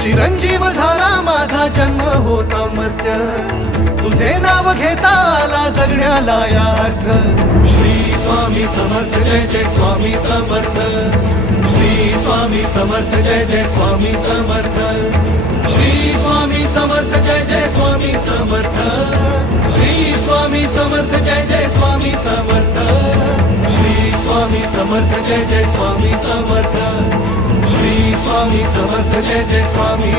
चिरंजीव झाला माझा जन्म होता मर्त्य, तुझे नाव घेता आला जगण्याला या अर्थ. श्री स्वामी समर्थ जय जय स्वामी समर्थ, श्री स्वामी समर्थ जय जय स्वामी समर्थ, श्री स्वामी समर्थ जय जय स्वामी समर्थ, श्री स्वामी समर्थ जय जय स्वामी समर्थ, श्री स्वामी समर्थ जय जय स्वामी समर्थ, श्री स्वामी समर्थ जय जय स्वामी